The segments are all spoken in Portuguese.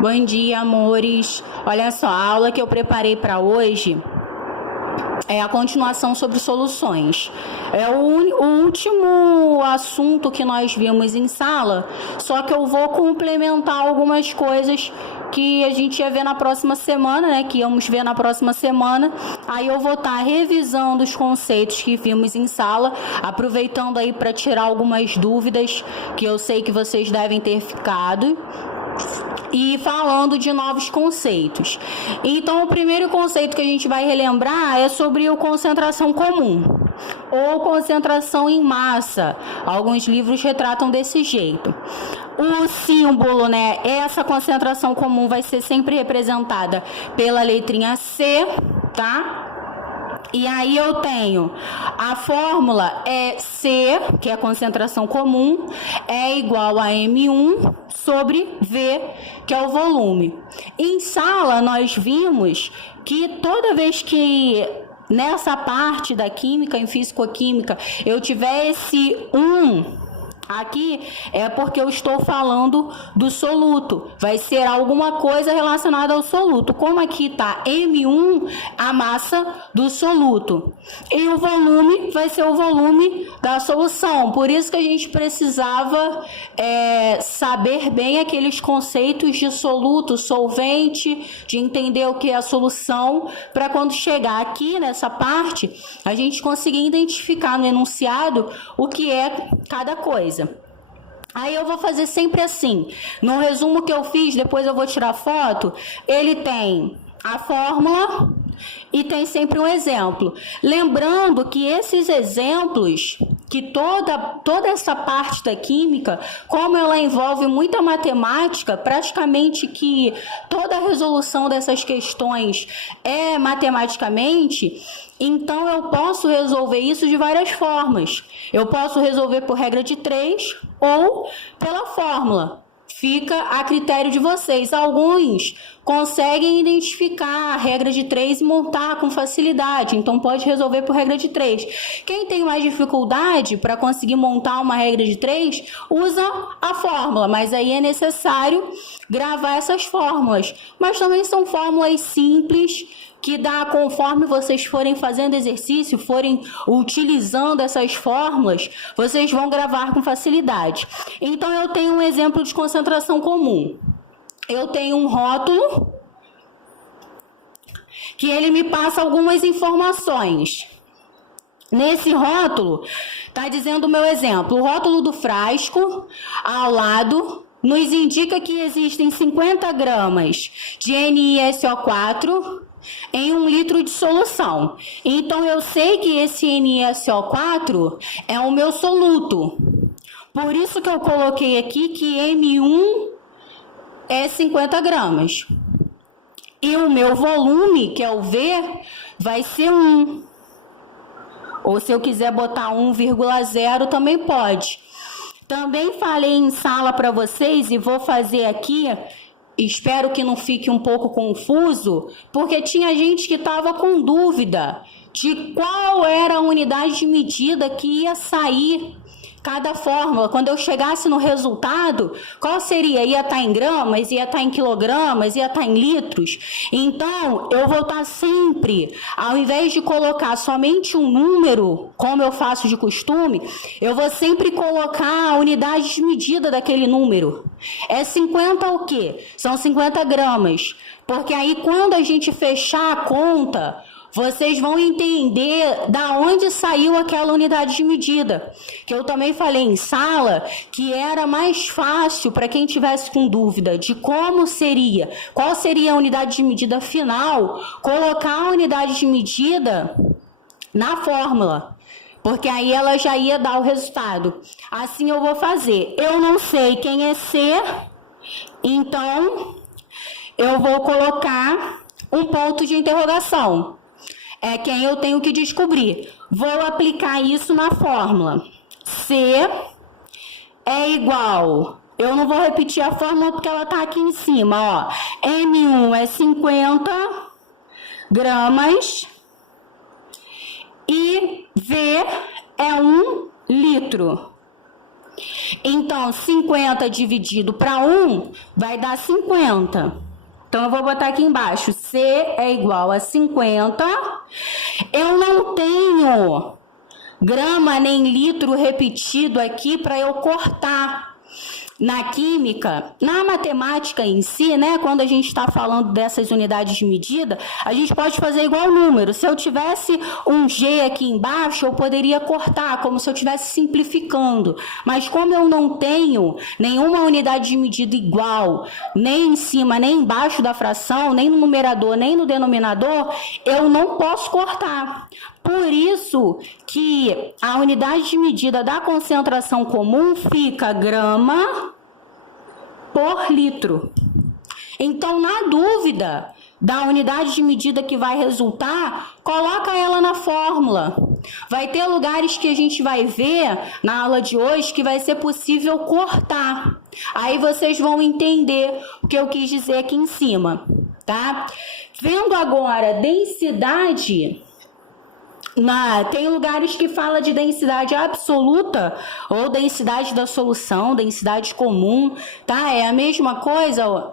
Bom dia, amores. Olha só, a aula que eu preparei para hoje é a continuação sobre soluções. É o último assunto que nós vimos em sala, só que eu vou complementar algumas coisas que a gente ia ver na próxima semana, né? Que íamos ver na próxima semana. Aí eu vou estar revisando os conceitos que vimos em sala, aproveitando aí para tirar algumas dúvidas que eu sei que vocês devem ter ficado. E falando de novos conceitos. Então, o primeiro conceito que a gente vai relembrar é sobre a concentração comum, ou concentração em massa. Alguns livros retratam desse jeito. O símbolo, né? Essa concentração comum vai ser sempre representada pela letrinha C, tá? E aí eu tenho a fórmula é C, que é a concentração comum, é igual a M1 sobre V, que é o volume. Em sala, nós vimos que toda vez que nessa parte da química, em físico-química, eu tiver esse 1... aqui é porque eu estou falando do soluto. Vai ser alguma coisa relacionada ao soluto. Como aqui está M1, a massa do soluto. E o volume vai ser o volume da solução. Por isso que a gente precisava saber bem aqueles conceitos de soluto, solvente, de entender o que é a solução, para quando chegar aqui nessa parte, a gente conseguir identificar no enunciado o que é cada coisa. Aí eu vou fazer sempre assim, no resumo que eu fiz, depois eu vou tirar foto, ele tem a fórmula e tem sempre um exemplo. Lembrando que esses exemplos, que toda essa parte da química, como ela envolve muita matemática, praticamente que toda a resolução dessas questões é matematicamente, então eu posso resolver isso de várias formas. Eu posso resolver por regra de 3 ou pela fórmula. Fica a critério de vocês. Alguns conseguem identificar a regra de 3 e montar com facilidade, então pode resolver por regra de 3. Quem tem mais dificuldade para conseguir montar uma regra de 3, usa a fórmula, mas aí é necessário gravar essas fórmulas. Mas também são fórmulas simples, que dá conforme vocês forem fazendo exercício, forem utilizando essas fórmulas, vocês vão gravar com facilidade. Então, eu tenho um exemplo de concentração comum. Eu tenho um rótulo, que ele me passa algumas informações. Nesse rótulo, está dizendo o meu exemplo, o rótulo do frasco, ao lado, nos indica que existem 50 gramas de NiSO4 em 1 litro de solução. Então, eu sei que esse NiSO4 é o meu soluto. Por isso que eu coloquei aqui que M1 é 50 gramas. E o meu volume, que é o V, vai ser 1. Ou se eu quiser botar 1,0 também pode. Também falei em sala para vocês e vou fazer aqui. Espero que não fique um pouco confuso, porque tinha gente que estava com dúvida de qual era a unidade de medida que ia sair cada fórmula. Quando eu chegasse no resultado, qual seria? Ia estar em gramas, ia estar em quilogramas, ia estar em litros? Então, eu vou estar sempre, ao invés de colocar somente um número, como eu faço de costume, eu vou sempre colocar a unidade de medida daquele número. É 50 o quê? São 50 gramas. Porque aí, quando a gente fechar a conta, vocês vão entender da onde saiu aquela unidade de medida. Que eu também falei em sala que era mais fácil para quem tivesse com dúvida de como seria, qual seria a unidade de medida final, colocar a unidade de medida na fórmula. Porque aí ela já ia dar o resultado. Assim eu vou fazer. Eu não sei quem é C, então eu vou colocar um ponto de interrogação. É quem eu tenho que descobrir. Vou aplicar isso na fórmula. C é igual... Eu não vou repetir a fórmula porque ela está aqui em cima, ó. M1 é 50 gramas e V é 1 litro. Então, 50 dividido para 1 vai dar 50. Então, eu vou botar aqui embaixo, C é igual a 50. Eu não tenho grama nem litro repetido aqui para eu cortar. Na química, na matemática em si, né, quando a gente está falando dessas unidades de medida, a gente pode fazer igual número. Se eu tivesse um G aqui embaixo, eu poderia cortar, como se eu estivesse simplificando. Mas como eu não tenho nenhuma unidade de medida igual, nem em cima, nem embaixo da fração, nem no numerador, nem no denominador, eu não posso cortar. Por isso que a unidade de medida da concentração comum fica grama por litro. Então, na dúvida da unidade de medida que vai resultar, coloca ela na fórmula. Vai ter lugares que a gente vai ver na aula de hoje que vai ser possível cortar. Aí vocês vão entender o que eu quis dizer aqui em cima, tá? Vendo agora densidade... tem lugares que fala de densidade absoluta ou densidade da solução, densidade comum, tá? É a mesma coisa,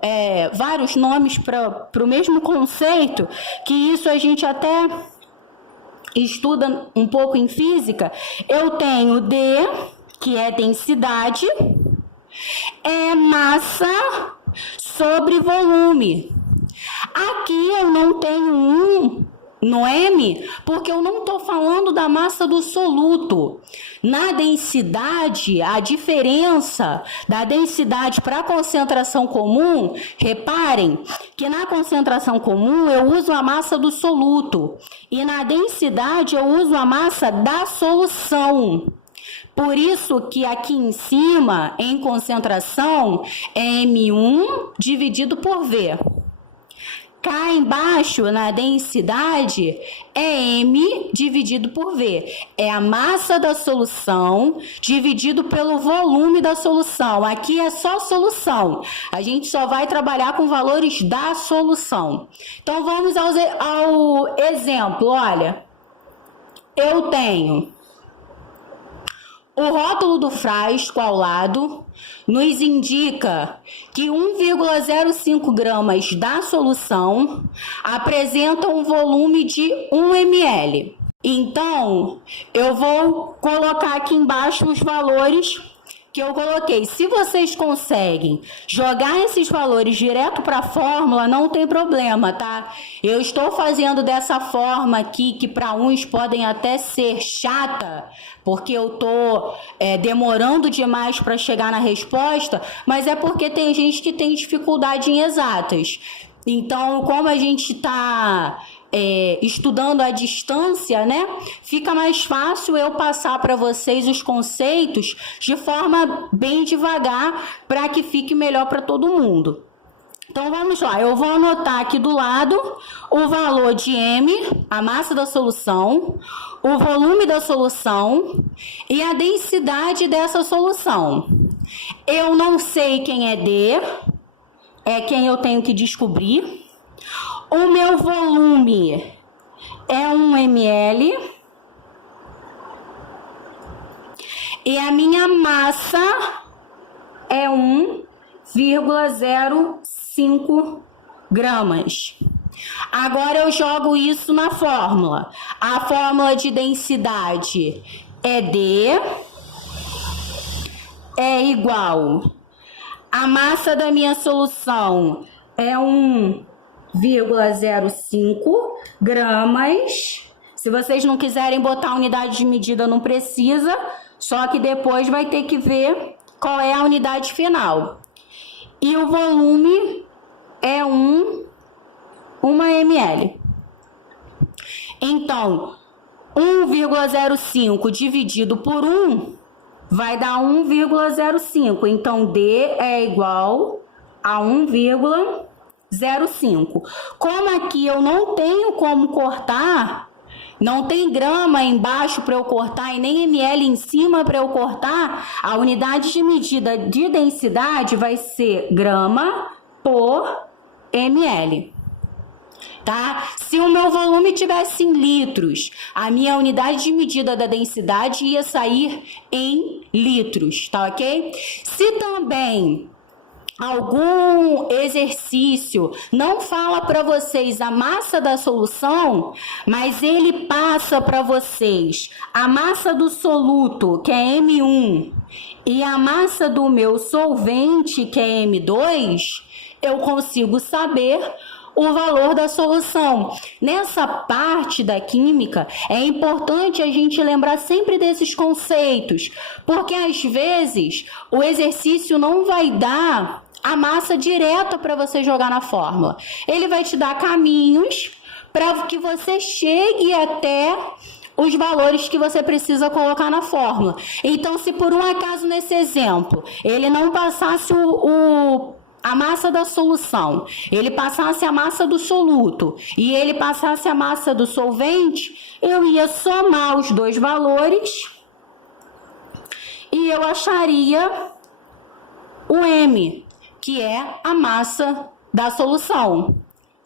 vários nomes para o mesmo conceito, que isso a gente até estuda um pouco em física. Eu tenho D, que é densidade, é massa sobre volume. Aqui eu não tenho no M, porque eu não estou falando da massa do soluto. Na densidade, a diferença da densidade para a concentração comum, reparem que na concentração comum eu uso a massa do soluto e na densidade eu uso a massa da solução. Por isso que aqui em cima, em concentração, é M1 dividido por V. Cá embaixo, na densidade, é M dividido por V. É a massa da solução dividido pelo volume da solução. Aqui é só solução. A gente só vai trabalhar com valores da solução. Então, vamos ao exemplo. Olha, eu tenho... O rótulo do frasco ao lado nos indica que 1,05 gramas da solução apresenta um volume de 1 ml. Então, eu vou colocar aqui embaixo os valores que eu coloquei. Se vocês conseguem jogar esses valores direto para a fórmula, não tem problema, tá? Eu estou fazendo dessa forma aqui, que para uns podem até ser chata, porque eu estou demorando demais para chegar na resposta, mas é porque tem gente que tem dificuldade em exatas. Então, como a gente está... estudando à distância, né? Fica mais fácil eu passar para vocês os conceitos de forma bem devagar para que fique melhor para todo mundo. Então, vamos lá. Eu vou anotar aqui do lado o valor de M, a massa da solução, o volume da solução e a densidade dessa solução. Eu não sei quem é D, é quem eu tenho que descobrir. O meu volume é 1 ml e a minha massa é 1,05 gramas. Agora eu jogo isso na fórmula. A fórmula de densidade é D, é igual. A massa da minha solução é 1,05 gramas. Se vocês não quiserem botar a unidade de medida, não precisa, só que depois vai ter que ver qual é a unidade final. E o volume é 1 ml. Então, 1,05 dividido por 1 vai dar 1,05. Então, D é igual a 1,05. Como aqui eu não tenho como cortar, não tem grama embaixo para eu cortar e nem ml em cima para eu cortar, a unidade de medida de densidade vai ser grama por ml. tá? Se o meu volume tivesse em litros, a minha unidade de medida da densidade ia sair em litros, tá ok? Se também algum exercício não fala para vocês a massa da solução, mas ele passa para vocês a massa do soluto, que é M1, e a massa do meu solvente, que é M2, eu consigo saber o valor da solução. Nessa parte da química, é importante a gente lembrar sempre desses conceitos, porque às vezes o exercício não vai dar a massa direta para você jogar na fórmula. Ele vai te dar caminhos para que você chegue até os valores que você precisa colocar na fórmula. Então, se por um acaso nesse exemplo, ele não passasse a massa da solução, ele passasse a massa do soluto e ele passasse a massa do solvente, eu ia somar os dois valores e eu acharia o M, que é a massa da solução,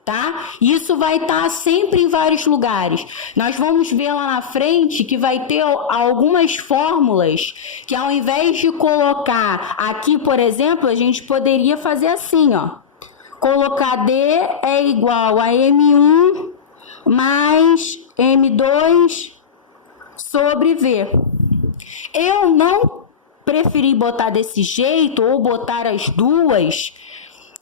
tá? Isso vai estar sempre em vários lugares. Nós vamos ver lá na frente que vai ter algumas fórmulas que, ao invés de colocar aqui, por exemplo, a gente poderia fazer assim, ó. Colocar D é igual a M1 mais M2 sobre V. Eu não preferi botar desse jeito ou botar as duas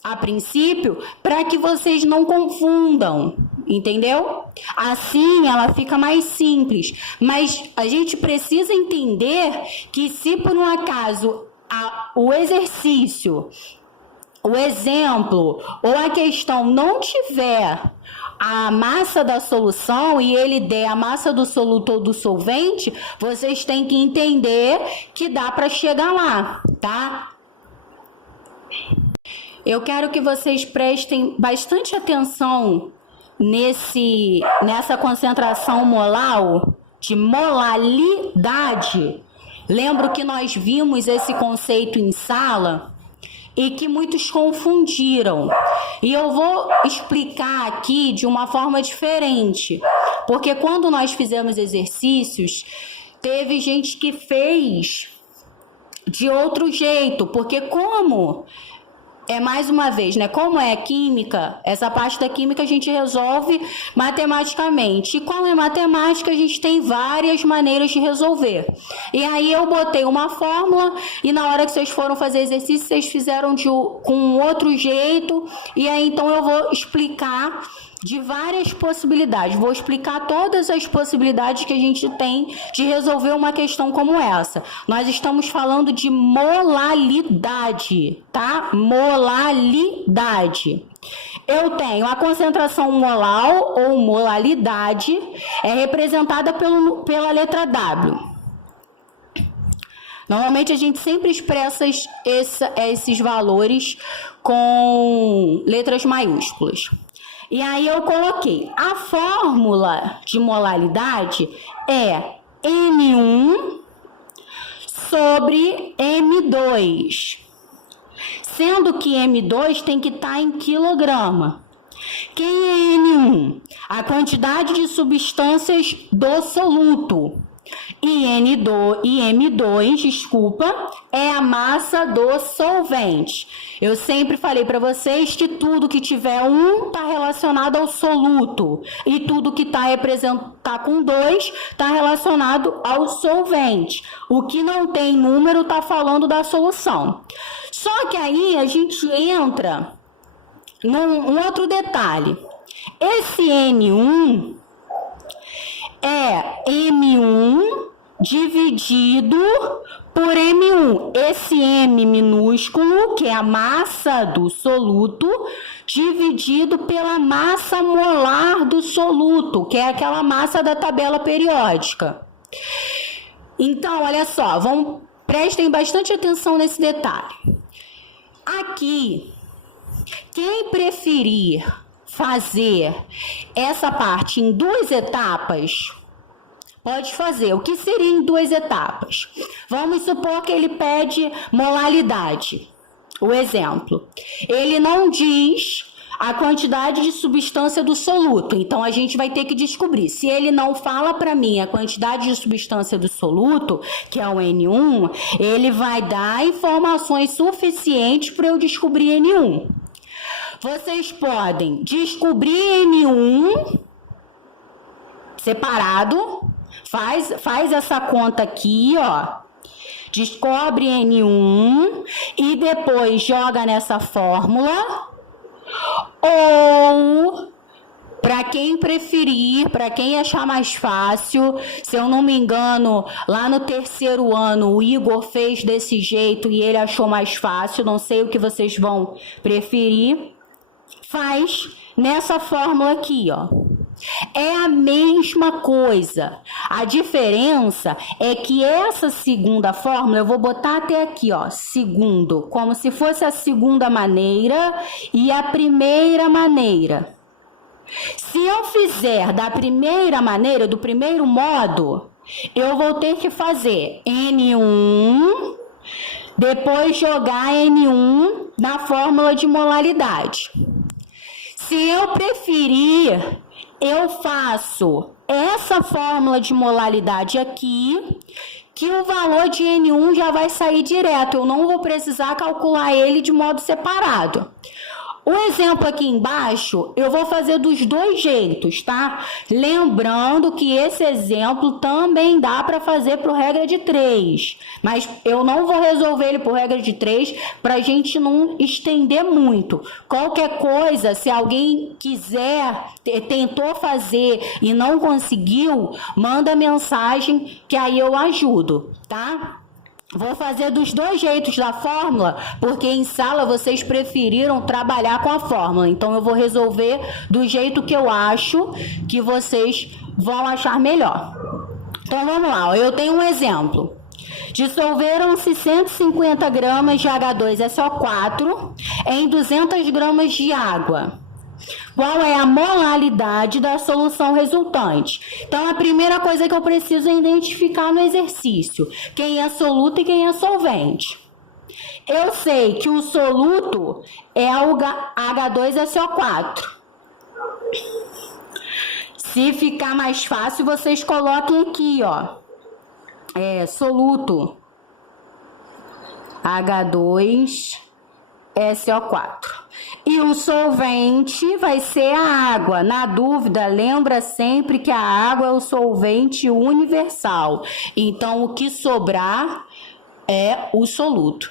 a princípio para que vocês não confundam, entendeu? Assim ela fica mais simples, mas a gente precisa entender que se por um acaso o exercício, o exemplo ou a questão não tiver a massa da solução e ele der a massa do soluto ou do solvente, vocês têm que entender que dá para chegar lá, tá? Eu quero que vocês prestem bastante atenção nessa concentração molar de molalidade. Lembro que nós vimos esse conceito em sala e que muitos confundiram. E eu vou explicar aqui de uma forma diferente, porque quando nós fizemos exercícios, teve gente que fez de outro jeito, porque mais uma vez, né? Como é química, essa parte da química a gente resolve matematicamente. E como é matemática, a gente tem várias maneiras de resolver. E aí eu botei uma fórmula e na hora que vocês foram fazer exercício, vocês fizeram com outro jeito. E aí então eu vou explicar de várias possibilidades. Vou explicar todas as possibilidades que a gente tem de resolver uma questão como essa. Nós estamos falando de molalidade, tá? Molalidade. Eu tenho a concentração molar ou molalidade, é representada pela letra W. Normalmente a gente sempre expressa esses valores com letras maiúsculas. E aí eu coloquei, a fórmula de molalidade é M1 sobre M2, sendo que M2 tem que estar em quilograma. Quem é N1? A quantidade de substâncias do soluto. E M2, é a massa do solvente. Eu sempre falei para vocês que tudo que tiver 1 está relacionado ao soluto e tudo que tá com 2 está relacionado ao solvente. O que não tem número está falando da solução. Só que aí a gente entra num outro detalhe. Esse N1 é M1 dividido por M1. Esse M minúsculo, que é a massa do soluto, dividido pela massa molar do soluto, que é aquela massa da tabela periódica. Então, olha só, prestem bastante atenção nesse detalhe. Aqui, quem preferir fazer essa parte em 2 etapas, pode fazer. O que seria em 2 etapas? Vamos supor que ele pede molalidade. O exemplo. Ele não diz a quantidade de substância do soluto. Então, a gente vai ter que descobrir. Se ele não fala para mim a quantidade de substância do soluto, que é o N1, ele vai dar informações suficientes para eu descobrir N1. Vocês podem descobrir N1 separado, faz essa conta aqui, ó. Descobre N1 e depois joga nessa fórmula. Ou, para quem preferir, para quem achar mais fácil, se eu não me engano, lá no terceiro ano o Igor fez desse jeito e ele achou mais fácil, não sei o que vocês vão preferir, faz nessa fórmula aqui, ó. É a mesma coisa. A diferença é que essa segunda fórmula, eu vou botar até aqui, ó, segundo, como se fosse a segunda maneira e a primeira maneira. Se eu fizer da primeira maneira, do primeiro modo, eu vou ter que fazer N1, depois jogar N1 na fórmula de molaridade. Se eu preferir, eu faço essa fórmula de molaridade aqui, que o valor de N1 já vai sair direto. Eu não vou precisar calcular ele de modo separado. O exemplo aqui embaixo, eu vou fazer dos dois jeitos, tá? Lembrando que esse exemplo também dá para fazer por regra de 3. Mas eu não vou resolver ele por regra de 3 para a gente não estender muito. Qualquer coisa, se alguém quiser, tentou fazer e não conseguiu, manda mensagem que aí eu ajudo, tá? Vou fazer dos dois jeitos da fórmula, porque em sala vocês preferiram trabalhar com a fórmula. Então, eu vou resolver do jeito que eu acho que vocês vão achar melhor. Então, vamos lá. Eu tenho um exemplo. Dissolveram-se 150 gramas de H2SO4 em 200 gramas de água. Qual é a molaridade da solução resultante? Então, a primeira coisa que eu preciso é identificar no exercício quem é soluto e quem é solvente. Eu sei que o soluto é o H2SO4. Se ficar mais fácil, vocês coloquem aqui, ó. Soluto H2SO4. E o solvente vai ser a água. Na dúvida, lembra sempre que a água é o solvente universal. Então, o que sobrar é o soluto.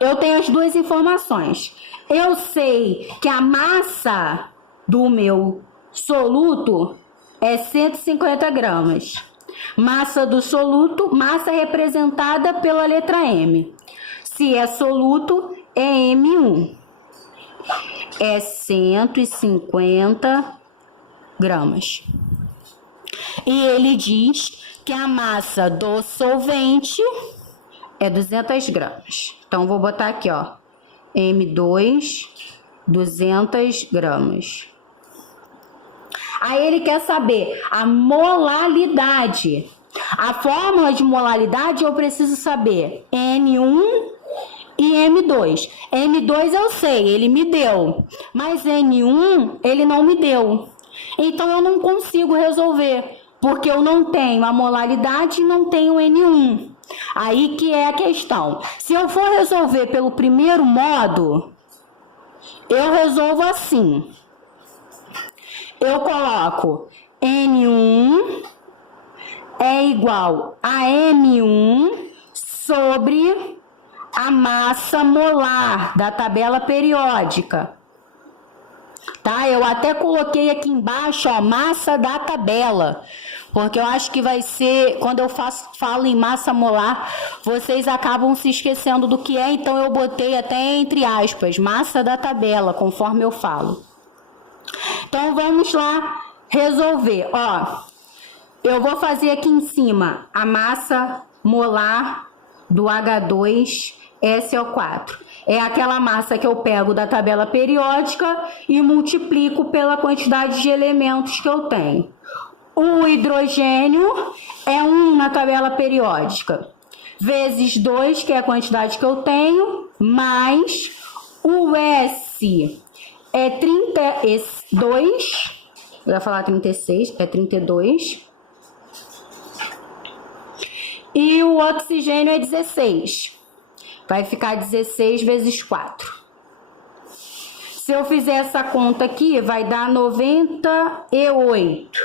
Eu tenho as duas informações. Eu sei que a massa do meu soluto é 150 gramas. Massa do soluto, massa representada pela letra M. Se é soluto, é M1. É 150 gramas. E ele diz que a massa do solvente é 200 gramas. Então, vou botar aqui, ó. M2, 200 gramas. Aí, ele quer saber a molaridade. A fórmula de molaridade eu preciso saber N1 e M2. M2 eu sei, ele me deu. Mas N1 ele não me deu. Então eu não consigo resolver, porque eu não tenho a molaridade e não tenho N1. Aí que é a questão. Se eu for resolver pelo primeiro modo, eu resolvo assim. Eu coloco N1 é igual a M1 sobre a massa molar da tabela periódica. Tá? Eu até coloquei aqui embaixo, ó, massa da tabela, porque eu acho que vai ser, quando eu falo em massa molar, vocês acabam se esquecendo do que é, então eu botei até entre aspas, massa da tabela, conforme eu falo. Então, vamos lá resolver. Ó, eu vou fazer aqui em cima a massa molar do H2SO4. É aquela massa que eu pego da tabela periódica e multiplico pela quantidade de elementos que eu tenho. O hidrogênio é 1 na tabela periódica, vezes 2, que é a quantidade que eu tenho, mais o S se é 32, eu ia falar 36, é 32. E o oxigênio é 16. Vai ficar 16 vezes 4. Se eu fizer essa conta aqui, vai dar 98.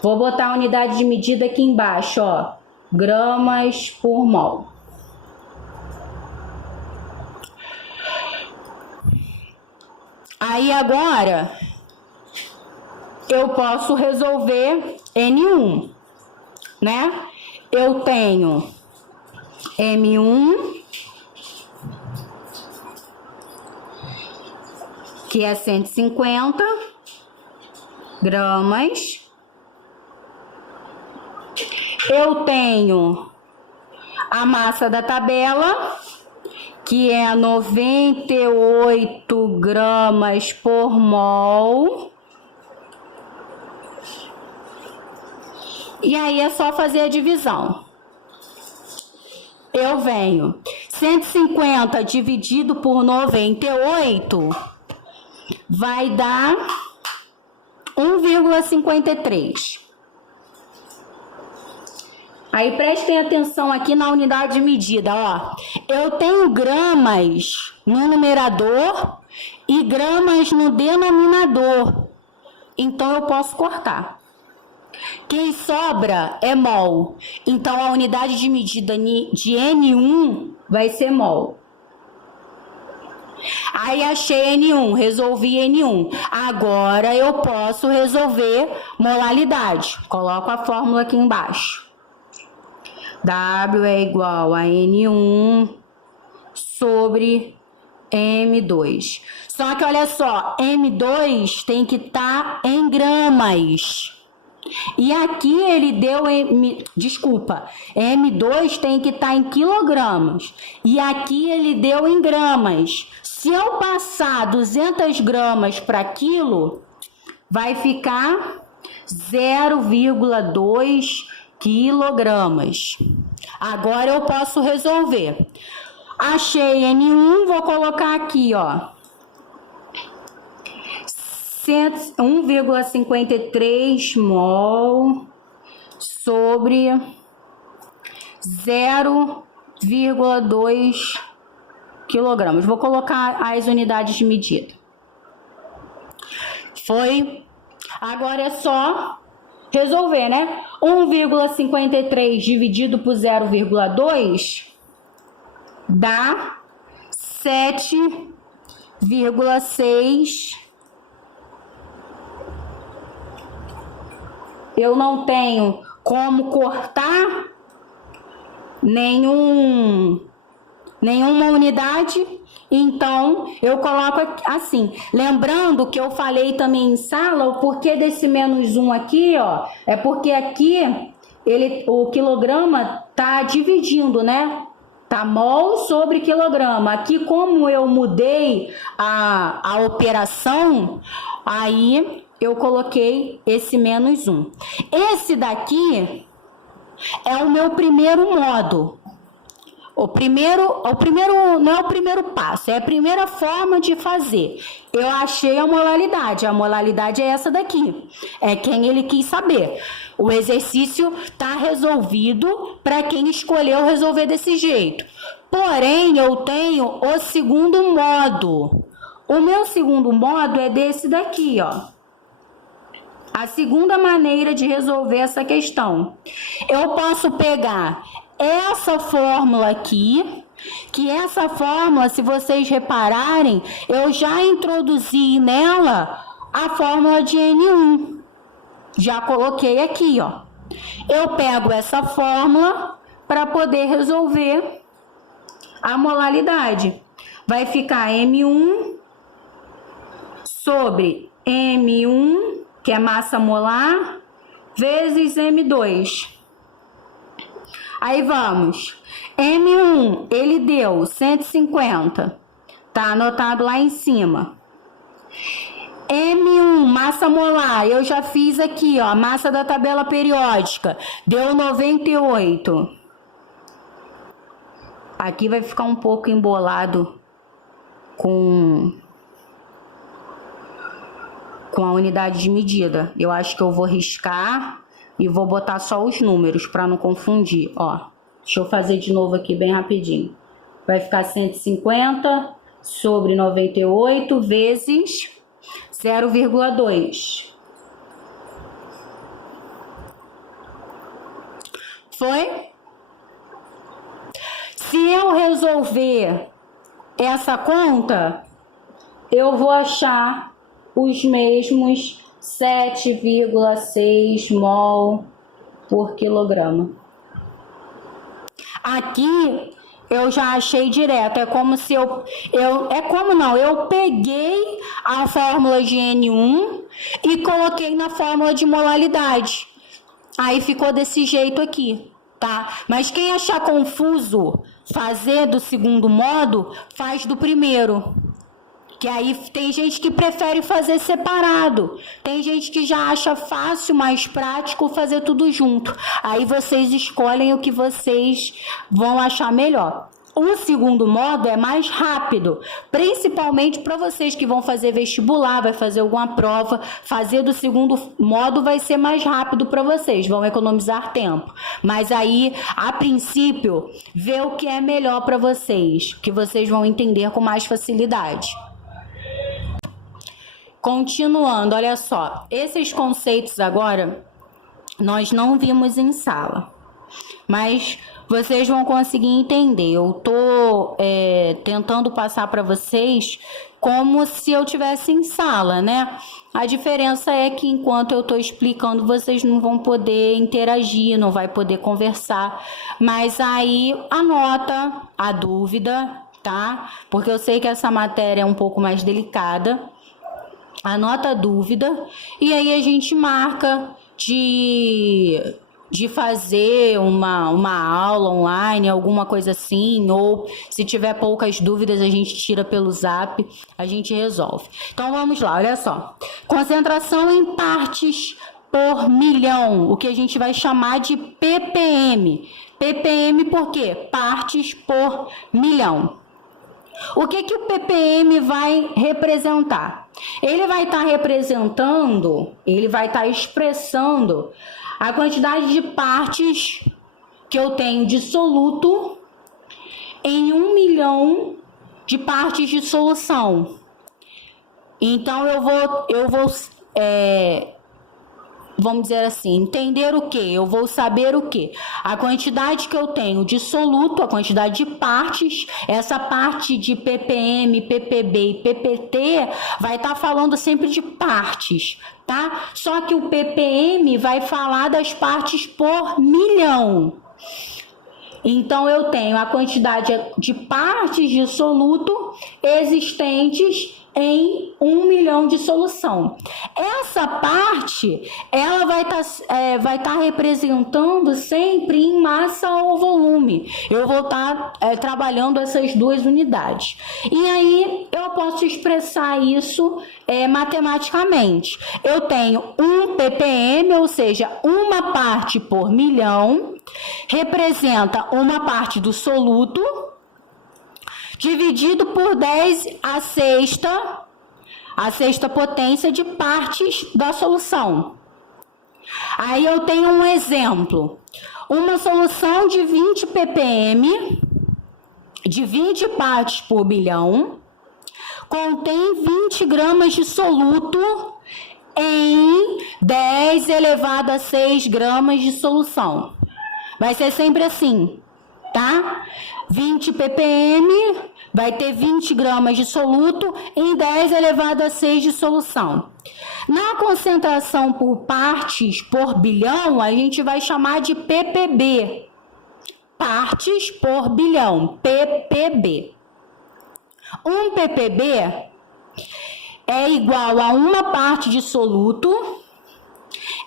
Vou botar a unidade de medida aqui embaixo, ó. Gramas por mol. Aí agora, eu posso resolver N1, né? Eu tenho M1, que é 150 gramas. Eu tenho a massa da tabela, que é 98 gramas por mol. E aí é só fazer a divisão. Eu venho 150 dividido por 98 vai dar 1,53. Aí prestem atenção aqui na unidade de medida, ó. Eu tenho gramas no numerador e gramas no denominador. Então eu posso cortar. Quem sobra é mol. Então a unidade de medida de N1 vai ser mol. Aí achei N1, resolvi N1. Agora eu posso resolver molalidade. Coloco a fórmula aqui embaixo. W é igual a N1 sobre M2. Só que olha só, M2 tem que estar em gramas. E aqui ele deu, M2 tem que estar em quilogramas. E aqui ele deu em gramas. Se eu passar 200 gramas para quilo, vai ficar 0,2 quilogramas. Agora eu posso resolver. Achei N1, vou colocar aqui, ó. 1,53 mol sobre 0,2 quilogramas. Vou colocar as unidades de medida. Foi. Agora é só resolver, né? 1,53 dividido por 0,2 dá 7,6. Eu não tenho como cortar nenhuma unidade, então eu coloco assim. Lembrando que eu falei também em sala o porquê desse menos 1 aqui, ó, é porque aqui o quilograma tá dividindo, né? Tá mol sobre quilograma. Aqui, como eu mudei a operação, aí eu coloquei esse menos 1. Esse daqui é o meu primeiro modo. O primeiro não é o primeiro passo, é a primeira forma de fazer. Eu achei a molalidade é essa daqui. É quem ele quis saber. O exercício está resolvido para quem escolheu resolver desse jeito. Porém, eu tenho o segundo modo. O meu segundo modo é desse daqui, ó. A segunda maneira de resolver essa questão. Eu posso pegar essa fórmula aqui, que essa fórmula, se vocês repararem, eu já introduzi nela a fórmula de N1. Já coloquei aqui, ó. Eu pego essa fórmula para poder resolver a molalidade. Vai ficar M1 sobre M1, que é massa molar, vezes M2. Aí vamos. M1, ele deu 150. Tá anotado lá em cima. M1, massa molar, eu já fiz aqui, ó, massa da tabela periódica. Deu 98. Aqui vai ficar um pouco embolado com a unidade de medida. Eu acho que eu vou riscar e vou botar só os números para não confundir. Ó, deixa eu fazer de novo aqui bem rapidinho. Vai ficar 150 sobre 98 vezes 0,2. Foi? Se eu resolver essa conta, eu vou achar os mesmos 7,6 mol por quilograma. Aqui eu já achei direto, é como se eu peguei a fórmula de N1 e coloquei na fórmula de molalidade. Aí ficou desse jeito aqui, tá? Mas quem achar confuso fazer do segundo modo, faz do primeiro. Que aí tem gente que prefere fazer separado. Tem gente que já acha fácil, mais prático fazer tudo junto. Aí vocês escolhem o que vocês vão achar melhor. O segundo modo é mais rápido, principalmente para vocês que vão fazer vestibular, vai fazer alguma prova. Fazer do segundo modo vai ser mais rápido para vocês, vão economizar tempo. Mas aí, a princípio, vê o que é melhor para vocês, que vocês vão entender com mais facilidade. Continuando, olha só, esses conceitos agora nós não vimos em sala, mas vocês vão conseguir entender. Eu tô tentando passar para vocês como se eu tivesse em sala, né? A diferença é que enquanto eu tô explicando, vocês não vão poder interagir, não vai poder conversar, mas aí anota a dúvida, tá? Porque eu sei que essa matéria é um pouco mais delicada. Anota a dúvida e aí a gente marca de fazer uma aula online, alguma coisa assim, ou se tiver poucas dúvidas a gente tira pelo Zap, a gente resolve. Então vamos lá, olha só. Concentração em partes por milhão, o que a gente vai chamar de ppm. ppm por quê? Partes por milhão. O que o ppm vai representar? Ele vai estar representando, ele vai estar expressando a quantidade de partes que eu tenho de soluto em 1 milhão de partes de solução. Então, vamos dizer assim, entender o que? Eu vou saber o que? A quantidade que eu tenho de soluto, a quantidade de partes, essa parte de ppm, ppb e ppt vai estar falando sempre de partes, tá? Só que o ppm vai falar das partes por milhão. Então, eu tenho a quantidade de partes de soluto existentes em 1 milhão de solução. Essa parte, ela vai estar representando sempre em massa ou volume. Eu vou estar trabalhando essas duas unidades. E aí, eu posso expressar isso matematicamente. Eu tenho 1 ppm, ou seja, uma parte por milhão, representa uma parte do soluto, dividido por 10 a sexta potência de partes da solução. Aí eu tenho um exemplo. Uma solução de 20 ppm, de 20 partes por bilhão, contém 20 gramas de soluto em 10 elevado a 6 gramas de solução. Vai ser sempre assim, tá? 20 ppm vai ter 20 gramas de soluto em 10 elevado a 6 de solução. Na concentração por partes por bilhão, a gente vai chamar de ppb. Partes por bilhão, ppb. 1 ppb é igual a uma parte de soluto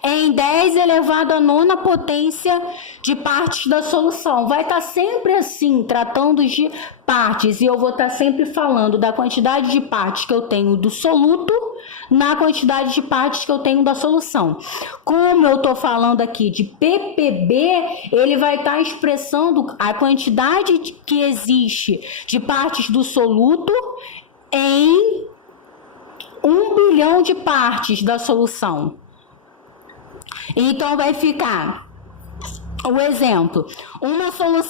em 10 elevado à 9ª potência de partes da solução. Vai estar sempre assim, tratando de partes, e eu vou estar sempre falando da quantidade de partes que eu tenho do soluto na quantidade de partes que eu tenho da solução. Como eu estou falando aqui de ppb, ele vai estar expressando a quantidade que existe de partes do soluto em 1 bilhão de partes da solução. Então vai ficar o exemplo, uma solução